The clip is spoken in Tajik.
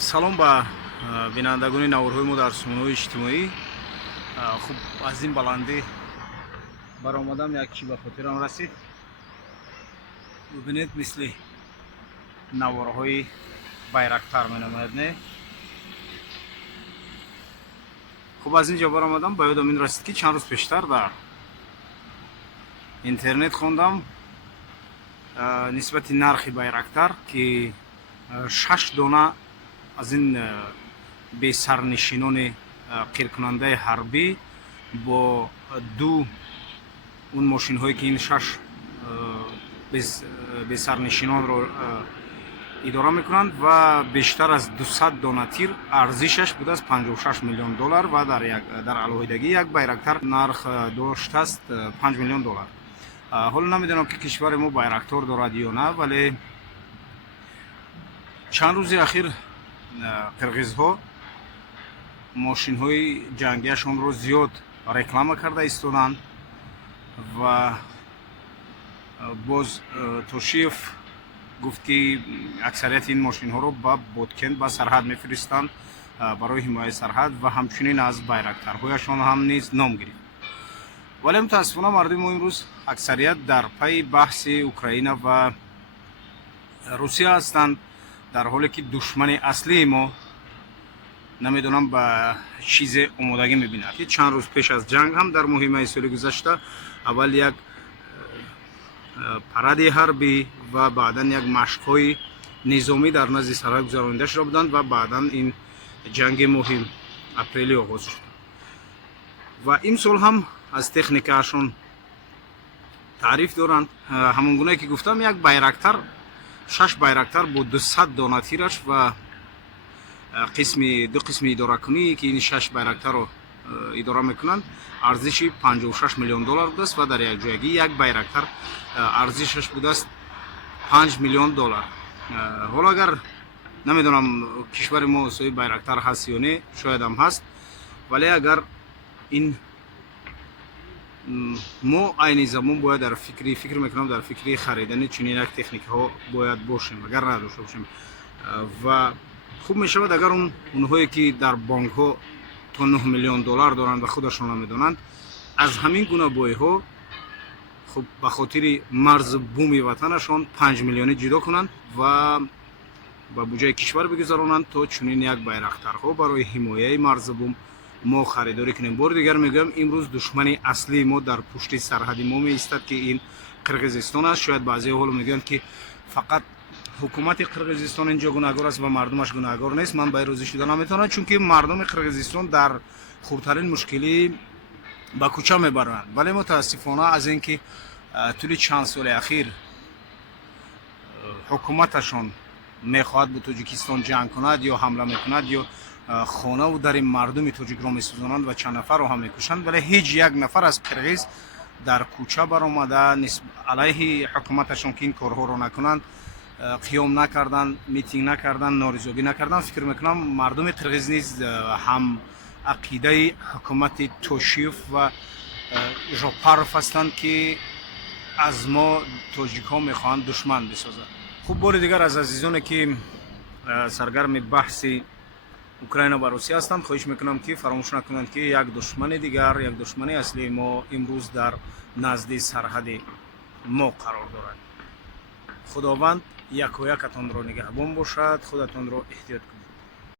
салом ба бинандагони наврҳои мо дар сомонаҳои иҷтимоӣ. хуб аз ин баландӣ баромадам як чӣ ба хотирам расид. бубинед мисли навораҳои байрактар менамояд не. хуб аз ин ҷо баромадам ба ёдам ин расид ки чанд рӯз пештар дар интернет хондам нисбати нархи байрактар ки 6 дона аз ин бесарнишинони қиркунандаи ҳарбӣ бо ду он мошинҳое ки ин 6 бесарнишинонро идора мекунанд ва бештар аз 200 дона тир арзишаш будааст $56 миллион ва дар алоҳидагӣ як байрактар нарх доштааст $5 миллион. ҳоло намедонам ки кишвари мо байрактор дорад ё на, вале чанд рӯзи ахир қирғизҳо мошинҳои ҷангиашонро зиёд реклама карда истоданд ва боз Тошиев гуфт ки аксарияти ин мошинҳоро ба Боткент ба сарҳад мефиристанд барои ҳимояи сарҳад ва ҳамчунин аз байрактарҳояшон ҳам низ ном гирифт. вале мутаассифона мардуми мо имрӯз аксарият дар пайи баҳси Украина ва Русия ҳастанд, дар ҳоле ки душмани аслии мо намедонам ба чизе омодагӣ мебинад. ки чанд рӯз пеш аз ҷанг ҳам дар муҳимаи соли гузашта аввал як паради ҳарбӣ ва баъдан як машқҳои низомӣ дар назди сарҳад гузаронида шуда буданд ва баъдан ин ҷанги моҳи апрели оғоз шуд. ва имсол ҳам аз техникаашон таъриф доранд. ҳамон гуне ки гуфтам, як байрактар 6 байрактар бо 200 дона тираш ва ду қисми идоракунӣ ки ин 6 байрактарро идора мекунанд арзиши $56 миллион будааст ва дар якҷоягӣ як байрактар арзишаш будааст $5 миллион. ҳоло агар намедонам кишвари мо соҳиби байрактар ҳаст ё не, шояд ҳам ҳаст, вале агар ин мо айни замон бояд дар фикр мекунам дар фикри харидани чунин як техникаҳо бояд бошем, агар надошта бошем. ва хуб мешавад агар онҳое ки дар бонкҳо то $9 миллион доранд ва худашон намедонанд, аз ҳамин гуна бойҳо хуб ба хотири марзи буми ватанашон 5 миллионӣ ҷудо кунанд ва ба буҷаи кишвар бигузаронанд то чунин як байрактарҳо барои ҳимояи марзи бум мо харидорӣ кунем. бори дигар мегӯям, имрӯз душмани аслии мо дар пушти сарҳади мо меистад ки ин Қирғизистон аст. шояд баъзеҳо ҳоло мегӯянд ки фақат ҳукумати Қирғизистон инҷо гунаҳгор аст ва мардумаш гунаҳгор нест. ман ба ин розӣ шуда наметавонам, чунки мардуми Қирғизистон дар хурдтарин мушкилӣ ба кӯча мебаранд. вале мутаассифона аз ин ки тӯли чанд соли ахир ҳукуматашон мехоҳад бо Тоҷикистон ҷанг кунад ё ҳамла мекунад ё хонаву дари мардуми тоҷикро месӯзонанд ва чанд нафарро ҳам мекушанд, вале ҳеҷ як нафар аз қирғиз дар кӯча баромада алайҳи ҳукуматашон ки ин корҳоро накунанд қиём накарданд, митинг накарданд, норизоӣ накарданд. фикр мекунам мардуми қирғиз низ ҳам ақидаи ҳукумати Тошиев ва Жопаров ҳастанд ки аз мо тоҷикҳо мехоҳанд душман бисозанд. хуб, бори дигар аз азизоне ки саргарми баҳси Украина ва Русия ҳастанд, хоҳиш мекунам ки фаромӯш накунанд ки як душмани дигар, як душмани аслии мо имрӯз дар назди сарҳади мо қарор дорад. худованд якоякатонро нигаҳбон бошад. худатонро эҳтиёт кунед.